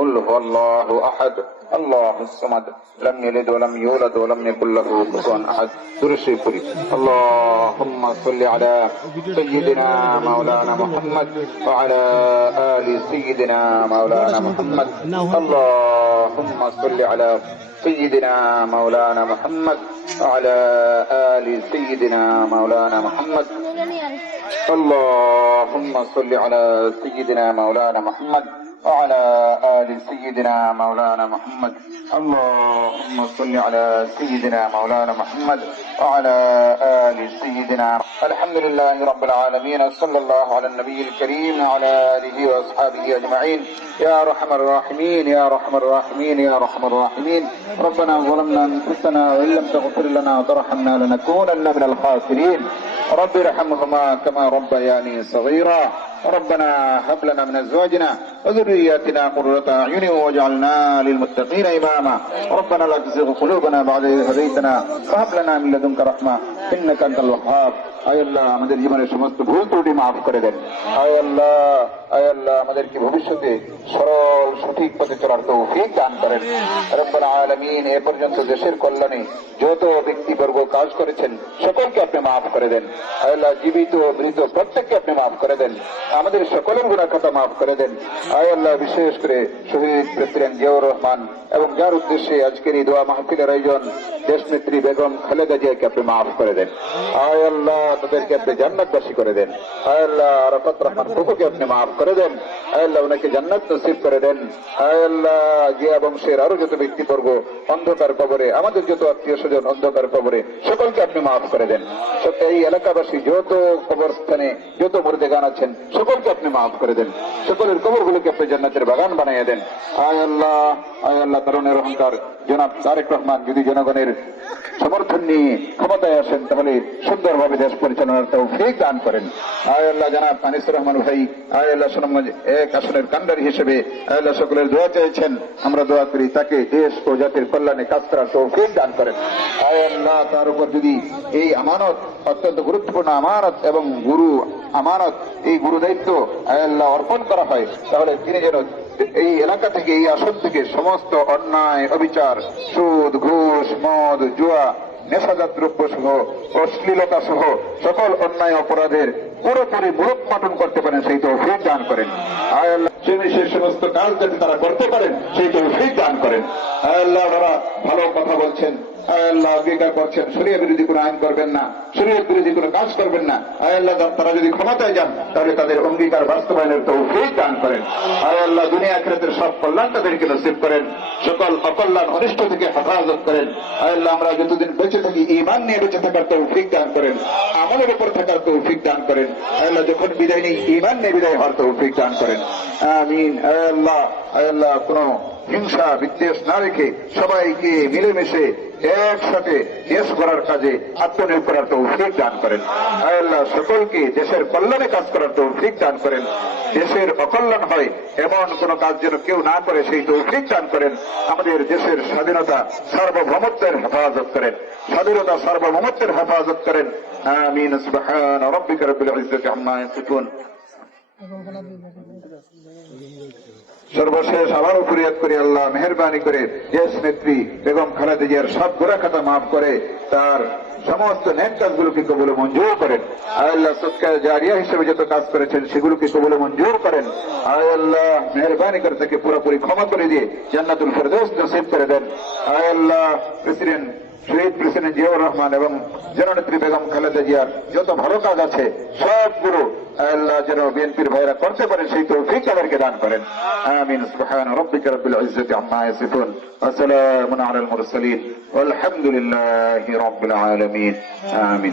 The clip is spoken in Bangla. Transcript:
قل هو الله أحد. الله الصمد. لم يلد ولم يولد ولم يكن له كفوا أحد. درشي فري اللهم صل على سيدنا مولانا محمد وعلى آل سيدنا مولانا محمد. اللهم صل على سيدنا مولانا محمد وعلى آل سيدنا مولانا محمد. اللهم صل على سيدنا مولانا محمد وعلى آل سيدنا مولانا محمد. اللهم صل على سيدنا مولانا محمد وعلى آل سيدنا الحمد لله رب العالمين صلى الله على النبي الكريم وعلى آله وأصحابه أجمعين. يا أرحم الراحمين يا أرحم الراحمين يا أرحم الراحمين. ربنا ظلمنا أنفسنا وإن لم تغفر لنا وترحمنا لنكونن من الخاسرين. رب ارحمهما كما ربياني صغيرا. ربنا هب لنا من أزواجنا وذرياتنا قرة اعين واجعلنا للمتقين اماما ربنا لا تزغ قلوبنا بعد إذ هديتنا وهب لنا من لدنك رحمة انك انت الوهاب আমাদের জীবনের সমস্ত ভুল ত্রুটি মাফ করে দেন। আয় আল্লাহ আয় আল্লাহ, আমাদেরকে ভবিষ্যতে সরল, সঠিক পথে চলার তৌফিক দান করেন। আলামিন, এ পর্যন্ত দেশের কল্যাণে যত ব্যক্তিবর্গ কাজ করেছেন, সকলকে আপনি মাফ করে দেন। আয় আল্লাহ, জীবিত, মৃত, প্রত্যেককে আপনি মাফ করে দেন। আমাদের সকলের গুণা খাতা মাফ করে দেন। আয় আল্লাহ, বিশেষ করে শহীদ প্রেসিডেন্ট জিয়াউর রহমান এবং যার উদ্দেশ্যে আজকের এই দোয়া মাহফিলের আয়োজন দেশনেত্রী বেগম খালেদা জিয়াকে আপনি মাফ করে দেন। আয় আল্লাহ তাদেরকে আপনি জান্নাতবাসী করে দেন। আরাফাত রহমান ফুকুকে আপনি মাফ করে দেন। আল্লাহ, ওনাকে জান্নাত নসিব করে দেন। জিয়া বংশের আরও যত ব্যক্তিবর্গ অন্ধকার কবরে, আমাদের যত আত্মীয় স্বজন অন্ধকার কবরে, সকলকে আপনি মাফ করে দেন। সত্য, এই এলাকাবাসী যত কবরস্থানে যত মুর্দে গান আছেন, সকলকে আপনি মাফ করে দেন। সকলের কবরগুলোকে আপনি জান্নাতের বাগান বানিয়ে দেন। আয় আল্লাহ আয় অহংকার। জনাব তারেক রহমান যদি জনগণের সমর্থন নিয়ে ক্ষমতায় আসেন, তাহলে সুন্দরভাবে দেশ পরিচালনার তৌফিক দান করেন। আল্লাহ জানাব আনিসুর রহমান ভাই আল্লাহ সুনামগঞ্জ এক আসনের কান্ডারি হিসেবে আল্লাহ সকলের দোয়া চেয়েছেন। আমরা দোয়া করি তাকে দেশ ও জাতির কল্যাণে কাজ করার তৌফিক দান করেন। আল্লাহ তার উপর যদি এই আমানত অত্যন্ত গুরুত্বপূর্ণ আমানত এবং গুরু আমানত, এই গুরু দায়িত্ব আল্লাহ অর্পণ করা হয়, তাহলে তিনি যেন এই এলাকা থেকে, এই আসন থেকে সমস্ত অন্যায়, অবিচার, সুদ, ঘুষ, মদ, জুয়া নেশাজাত দ্রব্য সহ অশ্লীলতা সহ সকল অন্যায় অপরাধের পুরোপুরি মূলোৎপাটন করতে পারেন সেই তৌফিক দান করেন। আয় আল্লাহ সে সমস্ত কাজ যাতে তারা করতে পারেন, সেই তৌফিক দান করেন। আল্লাহ, ওনারা ভালো কথা বলছেন। আল্লাহ, অঙ্গীকার করছেন। শরীয় বিরোধী কোনো আইন করবেন না। শরীয় বিরোধী কোনো কাজ করবেন না। আল্লাহ তারা যদি ক্ষমতায় যান, তাহলে তাদের অঙ্গীকার বাস্তবায়নের তৌফিক দান করেন। আল্লাহ, দুনিয়া আখিরাতের সব কল্যাণ তাদেরকে নসিব করেন। সকল অকল্যাণ, অনিষ্ট থেকে হেফাজত করেন। আল্লাহ, আমরা যতদিন বেঁচে থাকি ইমান নিয়ে বেঁচে থাকার তৌফিক দান করেন। আমলের উপর থাকার তৌফিক দান করেন। আল্লাহ, যখন বিদায় নেই ইমান নিয়ে বিদায় হওয়ার তৌফিক দান করেন। কোনো হিংসা, বিদ্বেষ না রেখে সবাইকে মিলেমিশে একসাথে দেশ করার কাজে আত্মনিয়োগ করার তৌফিক দান করেন। আল্লাহ, সকলকে দেশের কল্যাণে কাজ করার তৌফিক দান করেন। দেশের অকল্যাণ হয়, এমন কোন কাজ যেন কেউ না করে, সেই তৌফিক দান করেন। আমাদের দেশের স্বাধীনতা সার্বভৌমত্বের হেফাজত করেন। স্বাধীনতা সার্বভৌমত্বের হেফাজত করেন। আমিন সর্বশেষ আবারও ফরিয়াদ করি আল্লাহ মেহরবানি করে দেশ নেত্রী বেগম খালেদা জিয়ার সব গোড়া খাতা মাফ করে তার সমস্ত ন্যাক কাজগুলোকে কবলে মঞ্জুর করেন। আল্লাহ, সৎকার জারিয়া হিসেবে যত কাজ করেছেন সেগুলোকে কবলে মঞ্জুর করেন। আল্লাহ, মেহরবানি করে তাকে পুরোপুরি ক্ষমা করে দিয়ে জান্নাতুল ফেরদৌস নসিব করে দেন। আল্লাহ, প্রেসিডেন্ট, শহীদ প্রেসিডেন্ট জিয়াউর রহমান এবং জননেত্রী বেগম খালেদা জিয়ার যত ভালো কাজ আছে, সবগুলো আল্লাহ যেন বিএনপির ভাইরা করতে পারে সেই তৌফিক তাদেরকে দান করেন। আমিন। সুবহান রব্বিকা রব্বিল ইজ্জাতি আম্মা ইয়াসিফুন। ওয়া সালামুন আলাল মুরসালিন। ওয়ালহামদুলিল্লাহি রাব্বিল আলামিন। আমিন।